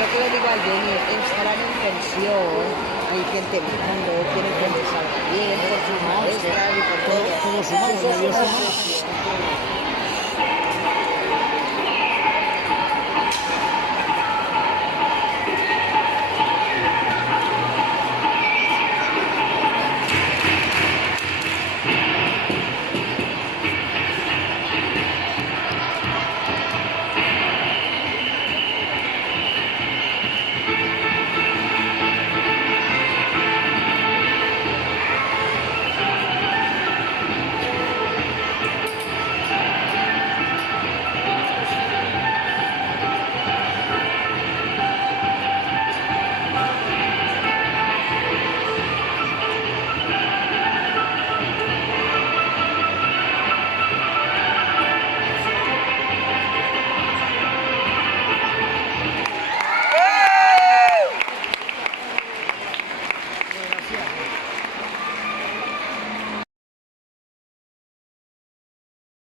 lo que le digo al Jenny, estarán en pensión, hay gente mirando, quieren que les salga bien, por sus maestras y por todo. Todos humanos, nadie es humano.